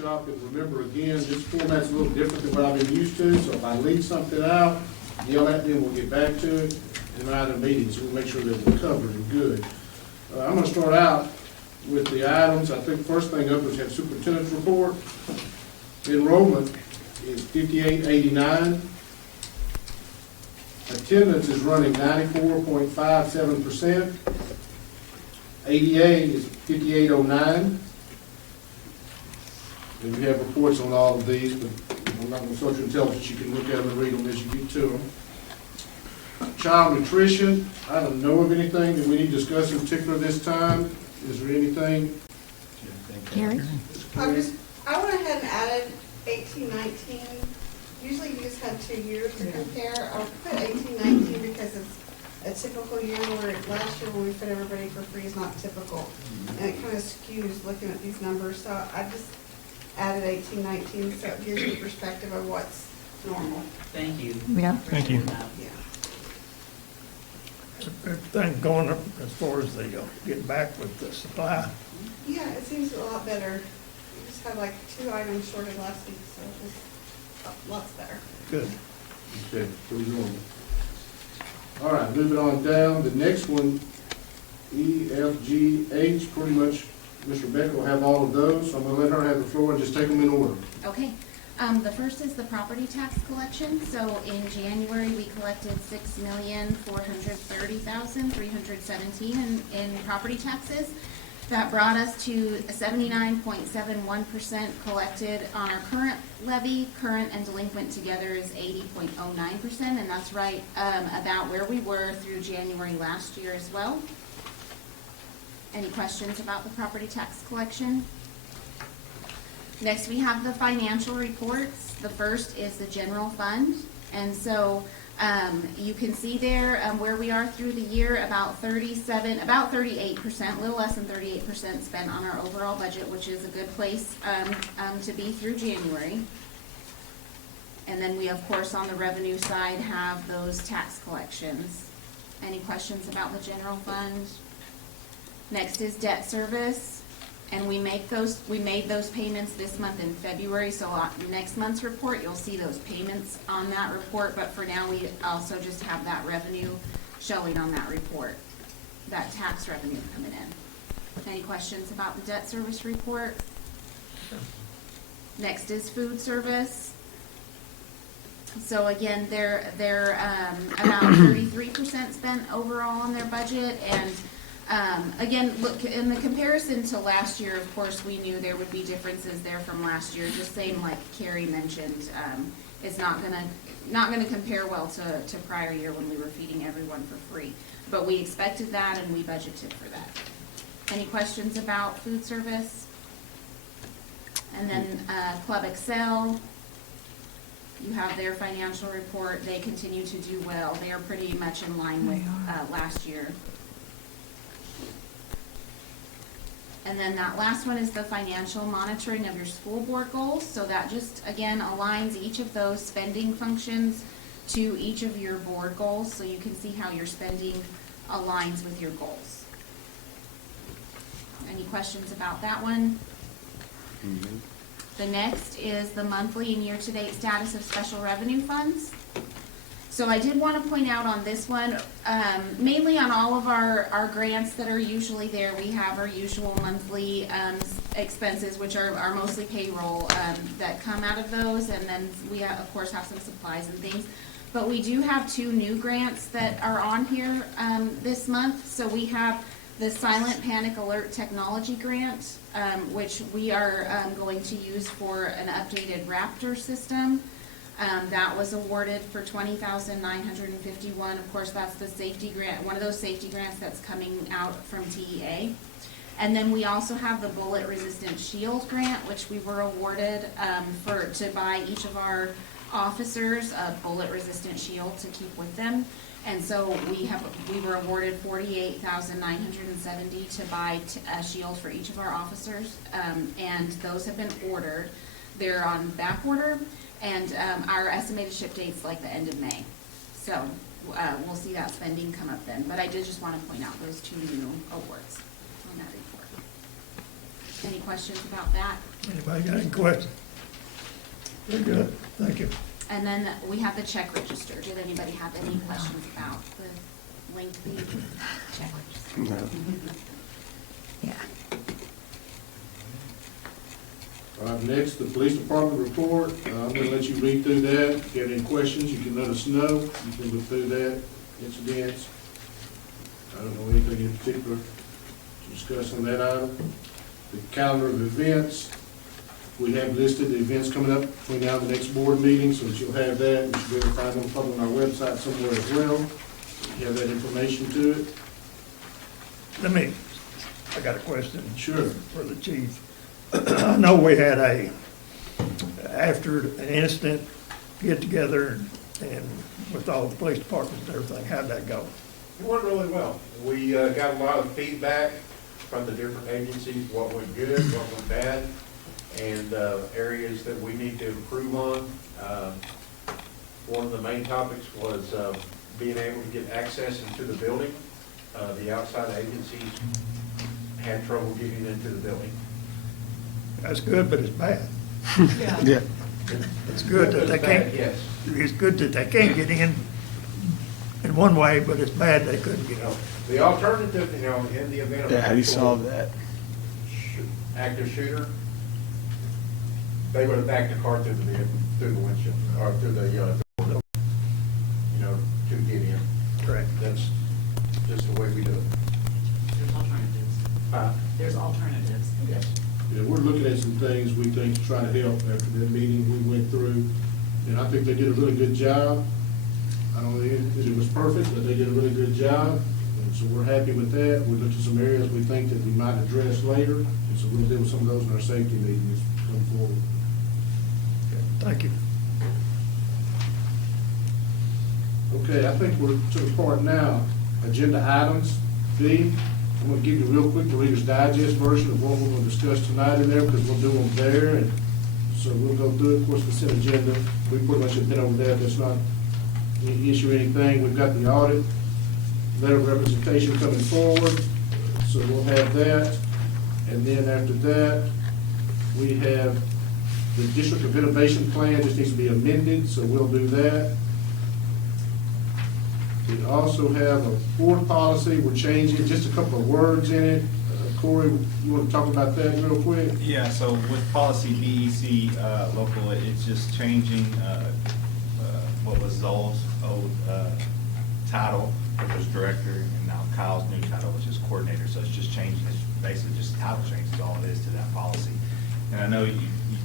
workshop, and remember again, this format's a little different than what I've been used to, so if I leave something out, yell at me and we'll get back to it in either meeting, so we'll make sure that we're covered and good. I'm gonna start out with the items. I think first thing up is have superintendent's report. Enrollment is 5889. Attendance is running 94.57%. ADA is 5809. And we have reports on all of these, but I'm not going to social intelligence. You can look at them and read them as you get to them. Child nutrition, I don't know of anything that we need to discuss in particular this time. Is there anything? Carrie? I went ahead and added 18-19. Usually you just had 2 years to compare. I'll put 18-19 because it's a typical year, where last year when we put everybody for free is not typical. And it kind of skews looking at these numbers. So I just added 18-19 so it gives you perspective of what's normal. Thank you. Yeah. Thank you. Yeah. Everything going up as far as the getting back with the supply. Yeah, it seems a lot better. We just had like 2 items shorted last week, so it's lots better. Good. Okay, pretty normal. All right, moving on down. The next one, E, F, G, H, pretty much Ms. Rebecca will have all of those. So I'm going to let her have the floor and just take them in order. Okay, the first is the property tax collection. So in January, we collected $6,430,317 in property taxes. That brought us to 79.71% collected on our current levy. Current and delinquent together is 80.09%, and that's right about where we were through January last year as well. Any questions about the property tax collection? Next, we have the financial reports. The first is the general fund. And so you can see there where we are through the year, about 38%, a little less than 38% spent on our overall budget, which is a good place to be through January. And then we, of course, on the revenue side have those tax collections. Any questions about the general fund? Next is debt service. And we made those payments this month in February, so on next month's report, you'll see those payments on that report, but for now, we also just have that revenue showing on that report, that tax revenue coming in. Any questions about the debt service report? Next is food service. So again, they're about 33% spent overall on their budget, and again, look, in the comparison to last year, of course, we knew there would be differences there from last year. Just same like Carrie mentioned, it's not gonna compare well to prior year when we were feeding everyone for free. But we expected that and we budgeted for that. Any questions about food service? And then Club Excel, you have their financial report. They continue to do well. They are pretty much in line with last year. And then that last one is the financial monitoring of your school board goals. So that just, again, aligns each of those spending functions to each of your board goals, so you can see how your spending aligns with your goals. Any questions about that one? Mm-hmm. The next is the monthly and year-to-date status of special revenue funds. So I did want to point out on this one, mainly on all of our grants that are usually there, we have our usual monthly expenses, which are mostly payroll that come out of those, and then we have, of course, have some supplies and things. But we do have 2 new grants that are on here this month. So we have the Silent Panic Alert Technology Grant, which we are going to use for an updated Raptor system. That was awarded for $20,951. Of course, that's the safety grant, one of those safety grants that's coming out from TEA. And then we also have the Bullet Resistant Shield Grant, which we were awarded to buy each of our officers a bullet resistant shield to keep with them. And so we were awarded $48,970 to buy a shield for each of our officers, and those have been ordered. They're on back order. And our estimated ship date's like the end of May. So we'll see that spending come up then. But I did just want to point out those 2 new awards on that report. Any questions about that? Anybody got any questions? Very good, thank you. And then we have the check register. Did anybody have any questions about the lengthy check register? Yeah. All right, next, the police department report. I'm gonna let you read through that. If you have any questions, you can let us know. You can look through that, incidents. I don't know anything in particular to discuss on that item. The calendar of events. We have listed the events coming up between now and the next board meeting, so that you'll have that. You should be able to find them probably on our website somewhere as well. You have that information to it. I got a question. Sure. For the chief. I know we had after an incident, get together and with all the police departments and everything, how'd that go? It went really well. We got a lot of feedback from the different agencies, what went good, what went bad, and areas that we need to improve on. One of the main topics was being able to get access into the building. The outside agencies had trouble getting into the building. That's good, but it's bad. Yeah. It's good that they can't, Yes. it's good that they can't get in one way, but it's bad they couldn't get You in. know, the alternative, you know, in the event of Yeah, how do you actual solve that? active shooter, they would have backed the car through the windshield, or through the, door, you know, to get in. Correct. That's just the way we do it. There's alternatives. There's alternatives. Yes. Yeah, we're looking at some things we think to try to help after that meeting we went through. And I think they did a really good job. I don't think that it was perfect, but they did a really good job. And so we're happy with that. We looked at some areas we think that we might address later. And so we'll deal with some of those in our safety meetings come forward. Thank you. Okay, I think we're to the part now, agenda items. B, I'm gonna give you real quick the Reader's Digest version of what we're gonna discuss tonight in there, because we'll do them there, and so we'll go through it. Of course, consent agenda, we pretty much have been over that, that's not any issue or anything. We've got the audit, letter of representation coming forward, so we'll have that. And then after that, we have the District of Innovation Plan, just needs to be amended, so we'll do that. We also have a board policy, we're changing just a couple of words in it. Corey, you want to talk about that real quick? Yeah, so with policy BEC local, it's just changing what was Zoll's old title, which was director, and now Kyle's new title, which is coordinator. So it's just changing, it's basically just title change is all it is to that policy. And I know you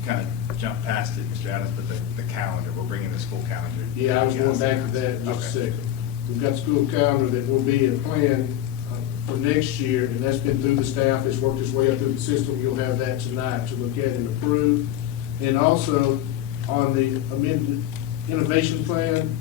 kind of jumped past it, Mr. Adams, but the calendar, we're bringing the school calendar. Yeah, I was going back to that in just a Okay. second. We've got school calendar that will be a plan for next year, and that's been through the staff, it's worked its way up through the system. You'll have that tonight to look at and approve. And also, on the amended innovation plan,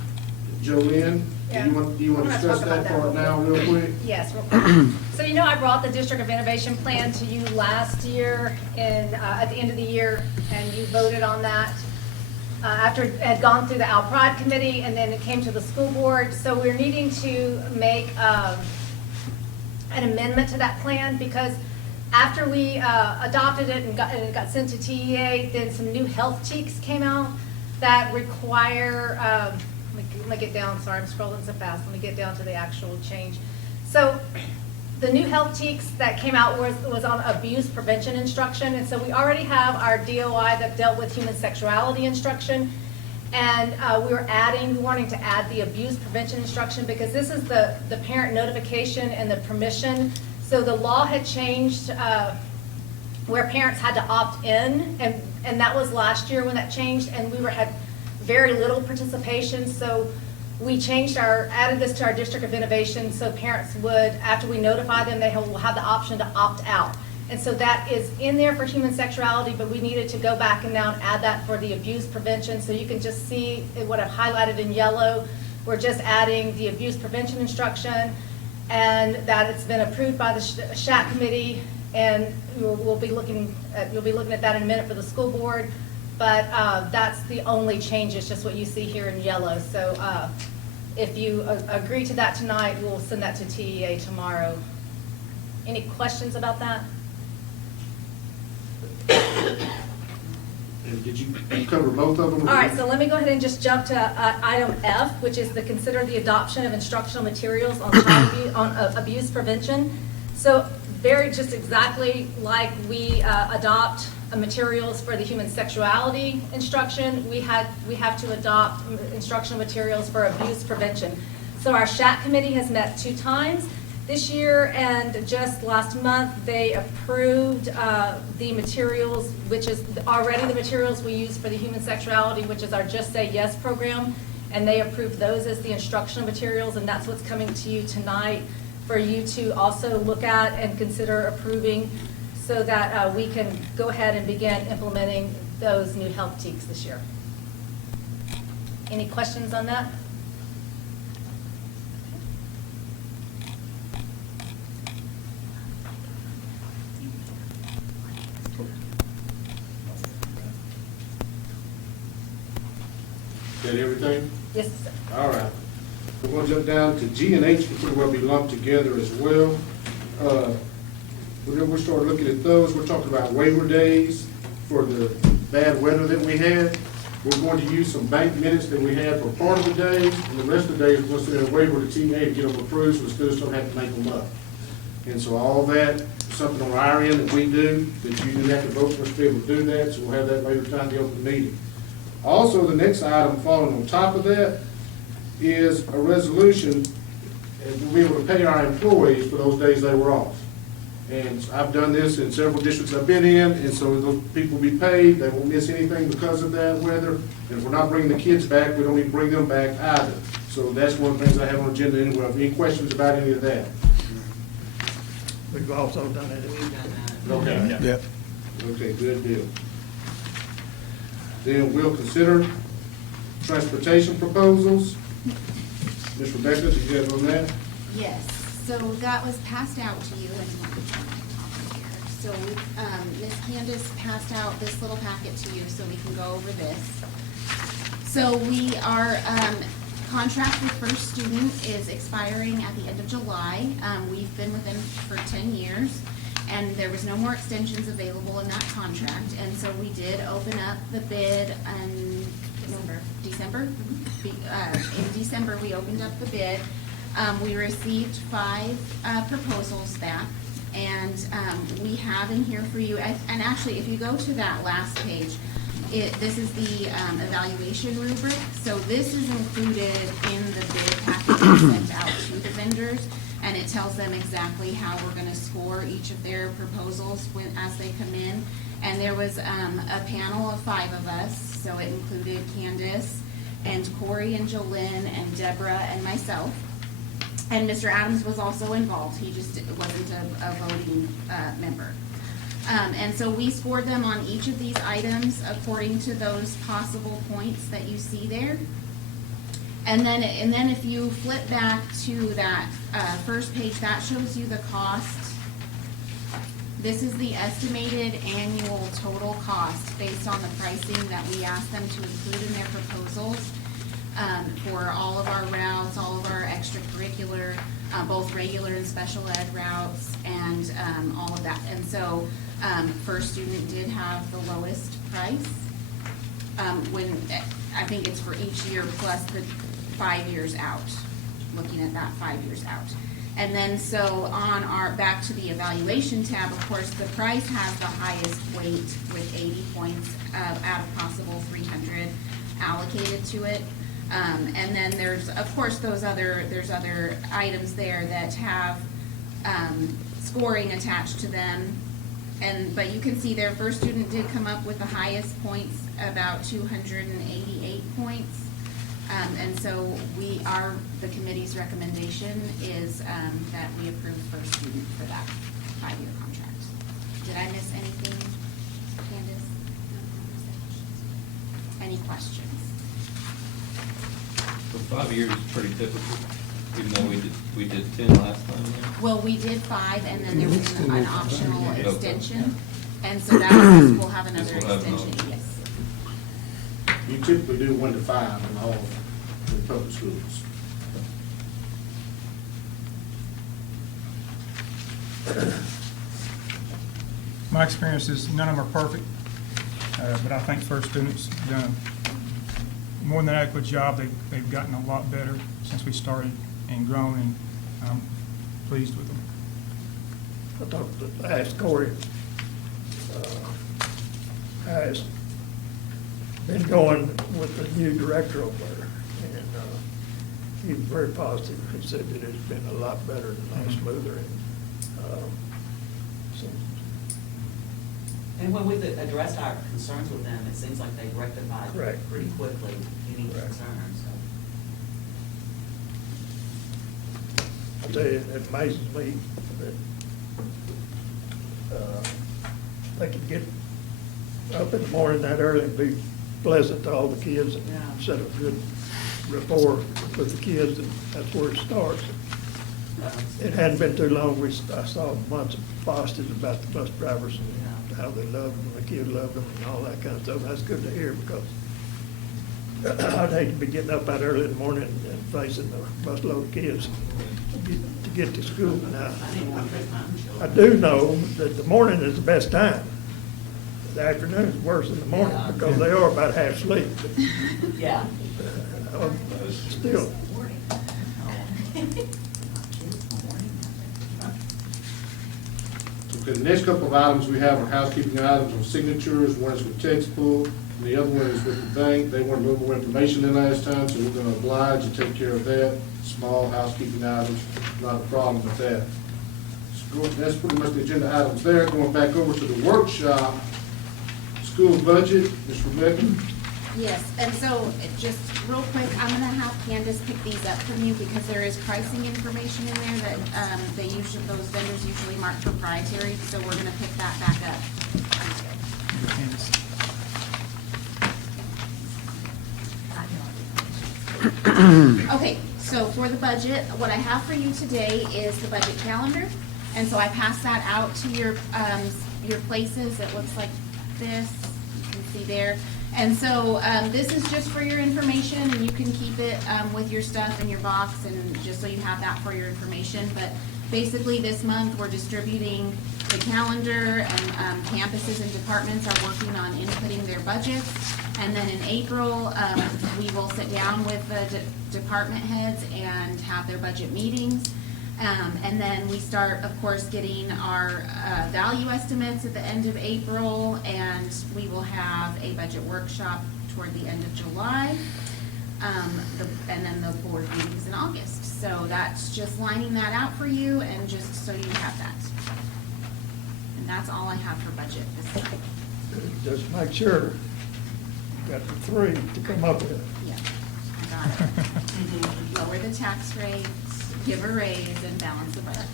Jolynn, Yeah. do you want to I'm gonna discuss talk about that that part real now real quick? Yes, real quick. So you know I brought the District of Innovation Plan to you last year at the end of the year, and you voted on that after it had gone through the Al Pride Committee, and then it came to the school board. So we're needing to make an amendment to that plan, because after we adopted it and it got sent to TEA, then some new health cheeks came out that require, let me get down, sorry, I'm scrolling so fast, let me get down to the actual change. So the new health cheeks that came out was on abuse prevention instruction, and so we already have our DOI that dealt with human sexuality instruction, and we wanting to add the abuse prevention instruction, because this is the parent notification and the permission. So the law had changed where parents had to opt in, and that was last year when that changed, and we had very little participation. So we added this to our District of Innovation, so parents would, after we notify them, they will have the option to opt out. And so that is in there for human sexuality, but we needed to go back and now and add that for the abuse prevention. So you can just see what I've highlighted in yellow. We're just adding the abuse prevention instruction, and that it's been approved by the SHAC committee, and you'll be looking at that in a minute for the school board. But that's the only change, it's just what you see here in yellow. So if you agree to that tonight, we'll send that to TEA tomorrow. Any questions about that? And did you cover both of them? All right, so let me go ahead and just jump to item F, which is the consider the adoption of instructional materials on abuse prevention. So very just exactly like we adopt materials for the human sexuality instruction, we have to adopt instructional materials for abuse prevention. So our SHAC committee has met 2 times this year, and just last month, they approved the materials, which is already the materials we use for the human sexuality, which is our Just Say Yes program, and they approved those as the instructional materials, and that's what's coming to you tonight for you to also look at and consider approving so that we can go ahead and begin implementing those new health teaks this year. Any questions on that? Is that everything? Yes, sir. All right. We're going to jump down to G and H, which will probably be lumped together as well. Whenever we start looking at those, we're talking about waiver days for the bad weather that we had. We're going to use some bank minutes that we had for part of the days, and the rest of the days, we're going to send a waiver to TA to get them approved, so the students don't have to make them up. And so all that, something on our end that we do, that you do have to vote for us to be able to do that, so we'll have that later time in the open meeting. Also, the next item following on top of that is a resolution to be able to pay our employees for those days they were off. And I've done this in several districts I've been in, and so those people will be paid, they won't miss anything because of that weather. And if we're not bringing the kids back, we don't need to bring them back either. So that's one of the things I have on the agenda anyway. Any questions about any of that? We've also done it. We've done that. Okay. Yep. Okay, good deal. Then we'll consider transportation proposals. Ms. Rebecca, did you have on that? Yes, so that was passed out to you, and let me turn my copy here. So, Ms. Candace passed out this little packet to you, so we can go over this. So our contract with First Student is expiring at the end of July. We've been with them for 10 years, and there was no more extensions available in that contract, and so we did open up the bid in December? In December, we opened up the bid. We received 5 proposals back, and we have in here for you, and actually, if you go to that last page, this is the evaluation rubric. So this is included in the bid package sent out to the vendors, and it tells them exactly how we're gonna score each of their proposals as they come in. And there was a panel of 5 of us, so it included Candace and Corey and Jolynn and Deborah and myself. And Mr. Adams was also involved, he just wasn't a voting member. And so we scored them on each of these items according to those possible points that you see there. And then if you flip back to that first page, that shows you the cost. This is the estimated annual total cost based on the pricing that we asked them to include in their proposals for all of our routes, all of our extracurricular, both regular and special ed routes, and all of that. And so First Student did have the lowest price. When I think it's for each year plus the 5 years out, looking at that 5 years out. And then so on back to the evaluation tab, of course, the price has the highest weight with 80 points out of possible 300 allocated to it. And then there's, of course, there's other items there that have scoring attached to them. But you can see their First Student did come up with the highest points, about 288 points. And so the committee's recommendation is that we approve First Student for that 5-year contract. Did I miss anything, Candace? Any questions? For 5 years is pretty typical, even though we did 10 last time. Well, we did 5, and then there was an optional extension. And so we'll have another extension, yes. You typically do 1 to 5 in all the public schools. My experience is none of them are perfect, But I think First Student's done more than adequate job. They've gotten a lot better since we started and grown, and I'm pleased with them. I asked Corey, how it's been going with the new director over there, and he was very positive. He said that it's been a lot better and a lot smoother, and so And when we've addressed our concerns with them, it seems like they've rectified Correct. pretty quickly any Correct. concerns, so. I tell you, it amazes me that they can get up in the morning that early and be pleasant to all the kids and Yeah. set a good rapport with the kids, and that's where it starts. It hadn't been too long, I saw months of positives about the bus drivers and how they loved them, the kids loved them, and all that kind of stuff. That's good to hear, because I'd hate to be getting up that early in the morning and facing a busload of kids to get to school. Now, I didn't want to take my own I children. do know that the morning is the best time. The afternoon is worse than the morning, Yeah. because they are about half asleep. Yeah. But, still, Okay, the next couple of items we have are housekeeping items on signatures. One is with textbook, and the other one is with the bank. They want a little more information than last time, so we're gonna oblige and take care of that. Small housekeeping items, not a problem with that. That's pretty much the agenda items there. Going back over to the workshop, school budget, Ms. Rebecca. Yes, and so just real quick, I'm gonna have Candace pick these up from you because there is pricing information in there that, those vendors usually mark proprietary, so we're gonna pick that back up. Candace. Okay, so for the budget, what I have for you today is the budget calendar. And so I passed that out to your places. It looks like this, you can see there. And so, this is just for your information, and you can keep it, with your stuff in your box, and just so you have that for your information. But basically, this month, we're distributing the calendar, and, campuses and departments are working on inputting their budgets. And then in April, we will sit down with the department heads and have their budget meetings. And then we start, of course, getting our value estimates at the end of April, and we will have a budget workshop toward the end of July. And then the board meetings in August. So that's just lining that out for you, and just so you have that. And that's all I have for budget this time. just make sure you got the three to come up with. Yeah, I got it. Lower the tax rate, give a raise, and balance the budget.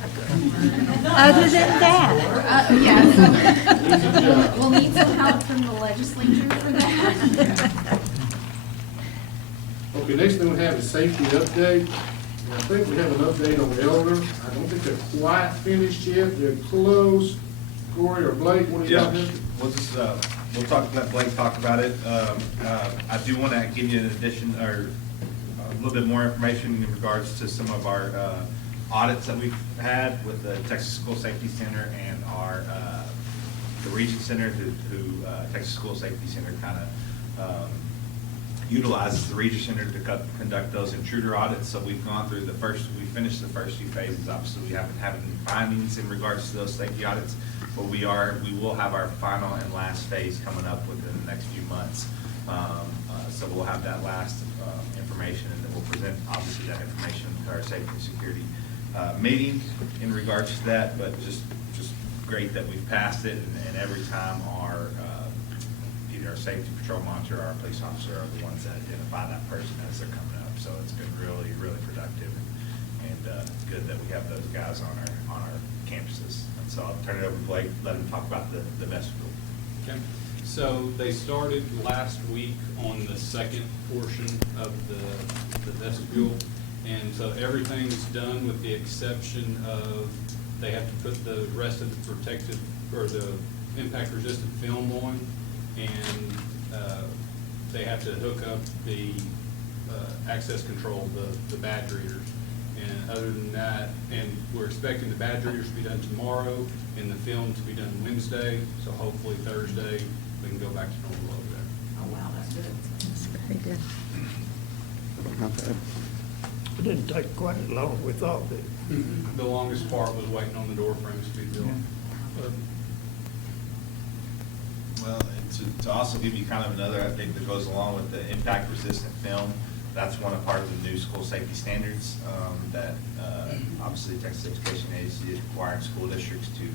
Other than that, Yes. We'll need some help from the legislature for that. Okay, next thing we have is safety update. And I think we have an update on Elder. I don't think they're quite finished yet. They're close. Corey or Blake, what do you got? We'll just, we'll let Blake talk about it. I do want to give you an addition, or a little bit more information in regards to some of our audits that we've had with the Texas School Safety Center and our, the Region Center, who Texas School Safety Center kind of utilizes the Region Center to conduct those intruder audits. So we've gone through we finished the first few phases. Obviously, we haven't had any findings in regards to those safety audits, but we will have our final and last phase coming up within the next few months. So we'll have that last information, and then we'll present, obviously, that information to our safety and security meeting in regards to that, but just great that we've passed it, and every time either our safety patrol monitor or our police officer are the ones that identify that person as they're coming up. So it's been really, really productive, and good that we have those guys on our campuses. And so I'll turn it over to Blake, let him talk about the vestibule. Okay, so they started last week on the second portion of the vestibule, and so everything's done with the exception of they have to put the rest of the protective, or the impact-resistant film on, and they have to hook up the access control, the badge readers. And other than that, and we're expecting the badge readers to be done tomorrow and the film to be done Wednesday, so hopefully Thursday we can go back to normal over there. Oh, wow, that's good. That's very good. It didn't take quite as long as we thought, did it? The longest part was waiting on the door frames to be built. Well, and to also give you kind of another update that goes along with the impact-resistant film, that's one of part of the new school safety standards that obviously Texas Education Agency is requiring school districts to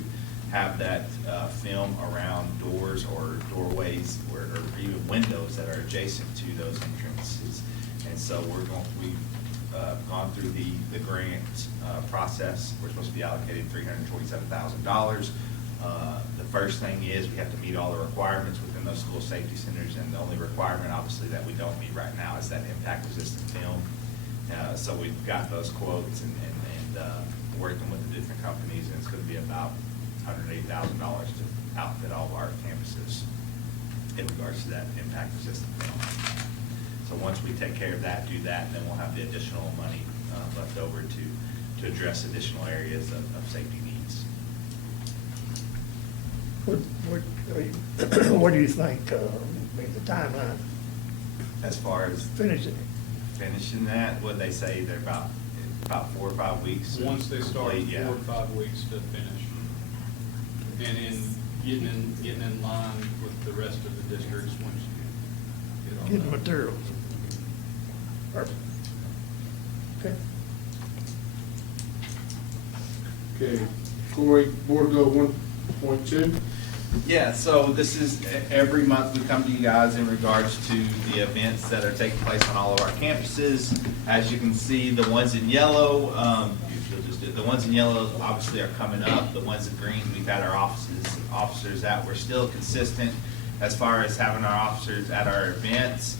have that film around doors or doorways or even windows that are adjacent to those entrances. And so we've gone through the grant process. We're supposed to be allocating $327,000. The first thing is we have to meet all the requirements within those school safety centers, and the only requirement obviously that we don't meet right now is that impact resistant film. So we've got those quotes and working with the different companies, and it's going to be about $180,000 to outfit all of our campuses in regards to that impact resistant film. So once we take care of that, do that, then we'll have the additional money left over to address additional areas of safety needs. What do you think, the timeline, As far as finishing it? finishing that, what they say, they're about 4 or 5 weeks. Once they start, complete, yeah. 4 to 5 weeks to finish. And getting in line with the rest of the districts once you get all Getting that. materials. Perfect. Okay. Okay, Corey, Board Goal 1.2. Yeah, so this is, every month we come to you guys in regards to the events that are taking place on all of our campuses. As you can see, the ones in yellow, the ones in yellow obviously are coming up. The ones in green, we've had our officers at. We're still consistent as far as having our officers at our events.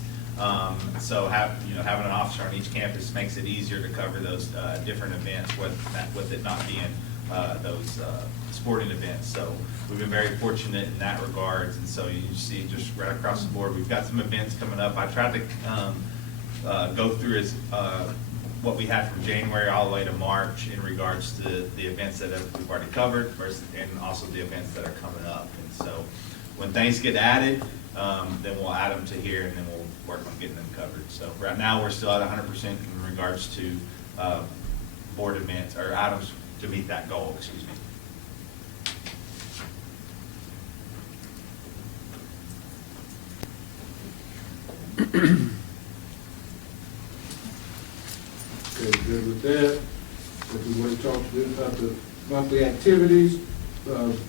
So having an officer on each campus makes it easier to cover those different events with it not being those sporting events. So we've been very fortunate in that regards, and so you see just right across the board, we've got some events coming up. I tried to go through what we had from January all the way to March in regards to the events that we've already covered versus, and also the events that are coming up. And so when things get added, then we'll add them to here, and then we'll work on getting them covered. So right now, we're still at 100% in regards to board events or items to meet that goal, excuse me. Okay, good with that. If we want to talk about the monthly activities,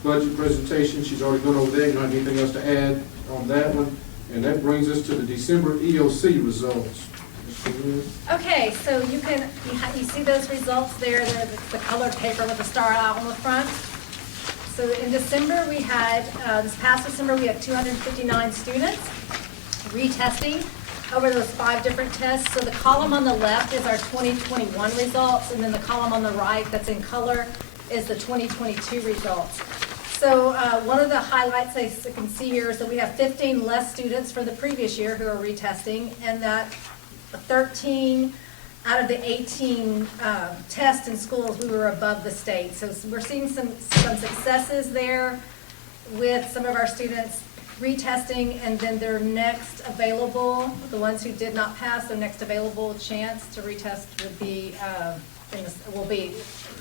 budget presentation, she's already gone over there. You don't have anything else to add on that one? And that brings us to the December EOC results. Okay, so you see those results there, the colored paper with the star out on the front. So in December, we had, this past December, we had 259 students retesting over those 5 different tests. So the column on the left is our 2021 results, and then the column on the right that's in color is the 2022 results. So one of the highlights I can see here is that we have 15 less students for the previous year who are retesting, and that 13 out of the 18 tests in schools, we were above the state. So we're seeing some successes there with some of our students retesting, and then their next available, the ones who did not pass, their next available chance to retest would be, will be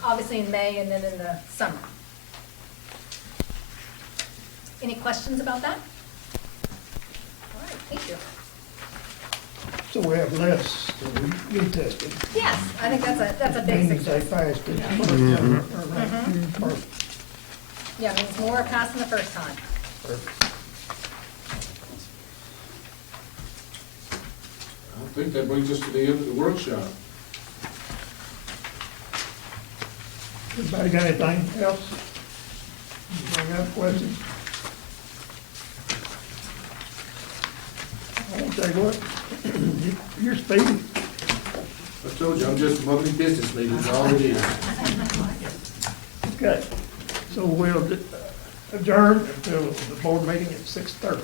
obviously in May and then in the summer. Any questions about that? All right, thank you. So we have less retesting. Yes, I think that's a big Meaning they success. passed it. Perfect. Yeah, it means more passing the first time. Perfect. I think that brings us to the end of the workshop. Anybody got anything else? Anybody got questions? I'll tell you what, you're speaking. I told you, I'm just monthly business meetings, all it is. Okay, so we'll adjourn until the board meeting at 6:30.